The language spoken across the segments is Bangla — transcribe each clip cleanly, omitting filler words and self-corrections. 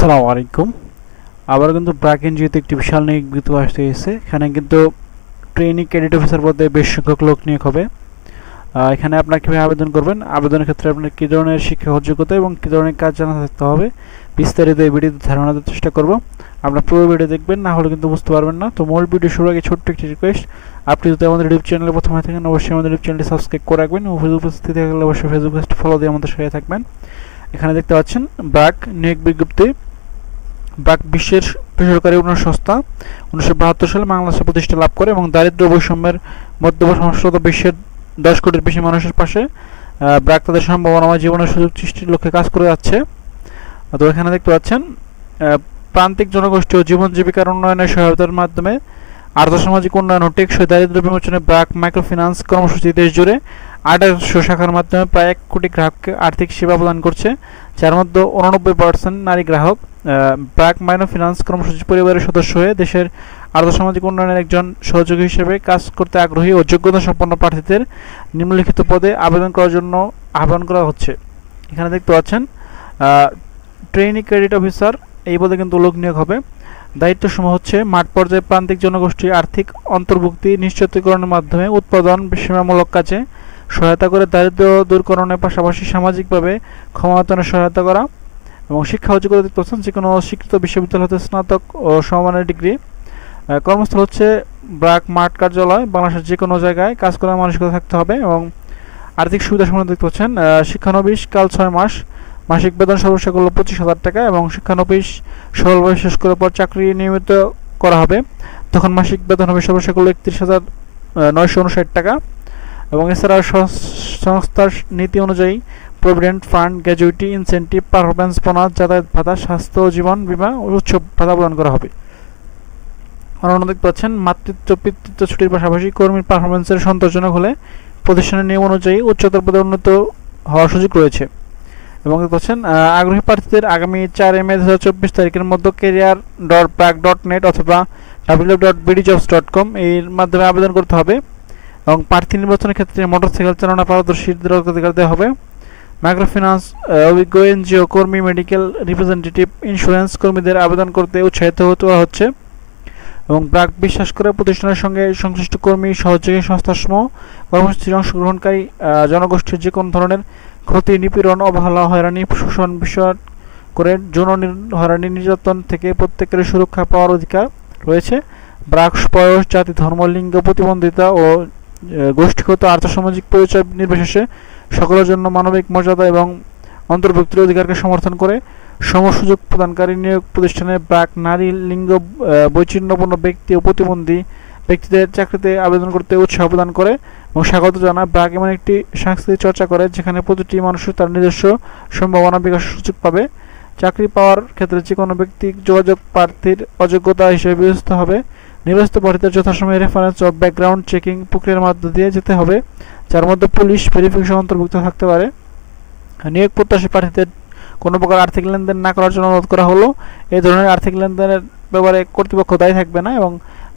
আসসালামু আলাইকুম। আবার কিন্তু ব্র্যাক এনজিওতে একটি বিশাল নিয়োগ বিজ্ঞপ্তি আসতে এসেছে। এখানে কিন্তু ট্রেনিং ক্যাডেট অফিসার পদে বেশ সংখ্যক লোক নিয়োগ হবে। এখানে আপনার কীভাবে আবেদন করবেন, আবেদনের ক্ষেত্রে আপনার কী ধরনের শিক্ষাগত যোগ্যতা এবং কী ধরনের কাজ জানা থাকতে হবে, বিস্তারিত এই ভিডিওতে ধারণা দেওয়ার চেষ্টা করব। আপনার পুরো ভিডিও দেখবেন, না হলে কিন্তু বুঝতে পারবেন না। তো মূল ভিডিও শুরুর আগে ছোট্ট একটি রিকোয়েস্ট, আপনি যদি আমাদের ইউটিউব চ্যানেলে প্রথম হয়ে থাকেন অবশ্যই আমাদের ইউটিউব চ্যানেলটি সাবস্ক্রাইব করে রাখবেন এবং ফেসবুক উপস্থিত থাকলে অবশ্যই ফেসবুক পেজটি ফলো দিয়ে আমাদের সাথে থাকবেন। এখানে দেখতে পাচ্ছেন ব্র্যাক নিয়োগ বিজ্ঞপ্তি। ব্র্যাক বিশ্বের বেসরকারি উন্নয়ন সংস্থা 1972 সালে বাংলাদেশে প্রতিষ্ঠা লাভ করে এবং দারিদ্র্য বৈষম্যের মধ্যপ্রদেশ বিশ্বের 10 কোটির বেশি মানুষের পাশে ব্র্যাক তাদের সম্ভাবনাময় জীবনের সুযোগ সৃষ্টির লক্ষ্যে কাজ করে যাচ্ছে। তো এখানে দেখতে পাচ্ছেন প্রান্তিক জনগোষ্ঠী ও জীবন জীবিকার উন্নয়নের সহায়তার মাধ্যমে আর্থসামাজিক উন্নয়ন ও টেকসই দারিদ্র্য বিমোচনে ব্র্যাক মাইক্রোফিন্যান্স কর্মসূচি দেশ জুড়ে 2800 শাখার মাধ্যমে প্রায় 1 কোটি গ্রাহককে আর্থিক সেবা প্রদান করছে, যার মধ্যে 89% নারী গ্রাহক। ব্র্যাক মাইক্রোফিন্যান্স কর্মসূচি পরিবারের সদস্য হয়ে দেশের আর্থসামাজিক উন্নয়নের একজন সহযোগী হিসেবে কাজ করতে আগ্রহী ও যোগ্যতা সম্পন্ন প্রার্থীদের নিম্নলিখিত পদে আবেদন করার জন্য আহ্বান করা হচ্ছে। এখানে দেখতে পাচ্ছেন ট্রেনিং ক্রেডিট অফিসার, এই পদে কিন্তু লোক নিয়োগ হবে। দায়িত্বসমূহ হচ্ছে মাঠ পর্যায়ে প্রান্তিক জনগোষ্ঠীর আর্থিক অন্তর্ভুক্তি নিশ্চিতকরণের মাধ্যমে উৎপাদন সেবামূলক কাজে সহায়তা করে দারিদ্র্য দূরকরণের পাশাপাশি সামাজিকভাবে ক্ষমতায়নে সহায়তা করা এবং শিক্ষা যোগ্যতা দেখতে পাচ্ছেন যে কোনো স্বীকৃত বিশ্ববিদ্যালয় হতে স্নাতক ও সমমানের ডিগ্রি। কর্মস্থল হচ্ছে ব্র্যাক মাঠ কার্যালয়, বাংলাদেশের যে কোনো জায়গায় কাজ করার মানসিকতা থাকতে হবে। এবং আর্থিক সুবিধা সম্বন্ধে দেখতে পাচ্ছেন শিক্ষানবিশ কাল 6 মাস, মাসিক বেতন সর্বোচ্চ করল 25,000 টাকা এবং শিক্ষানবিশ সফলভাবে শেষ করার পর চাকরি নিয়মিত করা হবে, তখন মাসিক বেতন হবে সর্বোচ্চ করল 31,959 টাকা। এবং এছাড়া সংস্থার নীতি অনুযায়ী provident fund, gratuity, incentive, performance bonus, যাতায়াত ভাতা, স্বাস্থ্য ও জীবন বীমা ও উৎসব ভাতা প্রদান করা হবে। অন্যান্য দেখতে পাচ্ছেন মাতৃত্ব পিতৃত্ব ছুটির পাশাপাশি কর্মীর পারফরমেন্সের সন্তোষজনক হলে প্রতিষ্ঠানের নিয়ম অনুযায়ী উচ্চতর পদে উন্নত হওয়ার সুযোগ রয়েছে। এবং দেখতে পাচ্ছেন আগ্রহী প্রার্থীদের আগামী 4 মে 2024 তারিখের মধ্যে career.brac.net অথবা www.bdjobs.com এর মাধ্যমে আবেদন করতে হবে। এবং প্রার্থী নির্বাচনের ক্ষেত্রে মোটরসাইকেল চালানো পারদর্শীদের অগ্রাধিকার দেওয়া হবে। মাইক্রোফিন্যান্স অভিজ্ঞ এনজিও কর্মী, মেডিকেল রিপ্রেজেন্টেটিভ, ইন্স্যুরেন্স কর্মীদের আবেদন করতে উৎসাহিত হওয়া হচ্ছে। এবং ব্র্যাক বিশ্বাস করে প্রতিষ্ঠানের সঙ্গে সংশ্লিষ্ট কর্মী, সহযোগী সংস্থাসমূহ কর্মসূচির অংশগ্রহণকারী জনগোষ্ঠীর যে কোনো ধরনের ক্ষতি, নিপীড়ন, অবহেলা, হয়রানি, শোষণ বিষয় করে যৌন হয়রানি, নির্যাতন থেকে প্রত্যেকের সুরক্ষা পাওয়ার অধিকার রয়েছে। ব্র্যাক বয়স, জাতি, ধর্ম, লিঙ্গ, প্রতিবন্ধিতা ও গোষ্ঠীগত আর্থসামাজিক পরিচয় নির্বিশেষে সকলের জন্য মানবিক মর্যাদা এবং অন্তর্ভুক্তির অধিকারকে সমর্থন করে সমসুযোগ প্রদানকারী নিয়োগ প্রতিষ্ঠানে ব্র্যাক নারী, লিঙ্গ বৈচিত্র্যপূর্ণ ব্যক্তি ও প্রতিবন্ধী ব্যক্তিদের চাকরিতে আবেদন করতে উৎসাহ প্রদান করে এবং স্বাগত জানায়। ব্র্যাক এমন একটি সাংস্কৃতিক চর্চা করে যেখানে প্রতিটি মানুষ তার নিজস্ব সম্ভাবনা বিকাশের সুযোগ পাবে। চাকরি পাওয়ার ক্ষেত্রে যে কোনো ব্যক্তি যোগাযোগ প্রার্থীর অযোগ্যতা হিসেবে বিবেচিত হবে। নির্বাচিত প্রার্থীদের যথাসময়ে রেফারেন্স ও ব্যাকগ্রাউন্ড চেকিং প্রক্রিয়ার মধ্য দিয়ে যেতে হবে, যার মধ্যে পুলিশ ভেরিফিকেশন অন্তর্ভুক্ত থাকতে পারে। নিয়োগ প্রত্যাশী প্রার্থীদের কোনো প্রকার আর্থিক লেনদেন না করার জন্য অনুরোধ করা হলো। এই ধরনের আর্থিক লেনদেনের ব্যাপারে কর্তৃপক্ষ দায়ী থাকবে না। এবং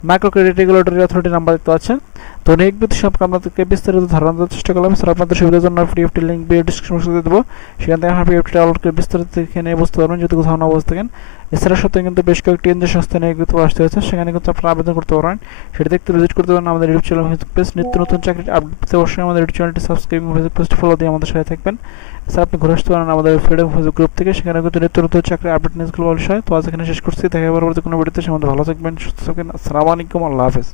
micro credit regulatory authority number দেখতে পাচ্ছেন। তো নিয়োগ বিধি সম্পর্কে আপনাদেরকে বিস্তারিত ধারণা দেওয়ার চেষ্টা করলাম। স্যার আপনাদের সুবিধার জন্য পিডিএফটি লিঙ্ক ভিডিও ডিসক্রিপশন বক্সে দেবো, সেখান থেকে আপনার পিডিএফটি ডাউনলোড করে বিস্তারিত এখানে বুঝতে পারবেন যদি কোথাও না বুঝতে থাকেন। এছাড়া সত্ত্বেও কিন্তু বেশ কয়েকটি এনজিও সংস্থা নিয়োগ বিজ্ঞপ্তি আসতে হয়েছে, সেখানে কিন্তু আপনারা আবেদন করতে পারেন। সেটা দেখতে ভিজিট করতে পারেন আমাদের ইউটিউব চ্যানেল, ফেসবুক পেজ। নিত্য নতুন চাকরির আপডেট পেতে অবশ্যই আমাদের ইউটিউব চ্যানেলটি সাবস্ক্রাইব এবং ফেসবুক পেজটি ফলো দিয়ে আমাদের সাথে থাকবেন। এছাড়া আপনি ঘুরে আসতে পারেন আমাদের ফেসবুক গ্রুপ থেকে, সেখানে কিন্তু নিত্য নতুন চাকরির আপডেট নিউজগুলো বিষয়। তো আজ এখানে শেষ করছি, দেখা হবে পরবর্তী কোনো ভিডিওতে। সে ভালো থাকবেন, সুস্থ থাকবেন। আসসালামু আলাইকুম, আল্লাহ হাফেজ।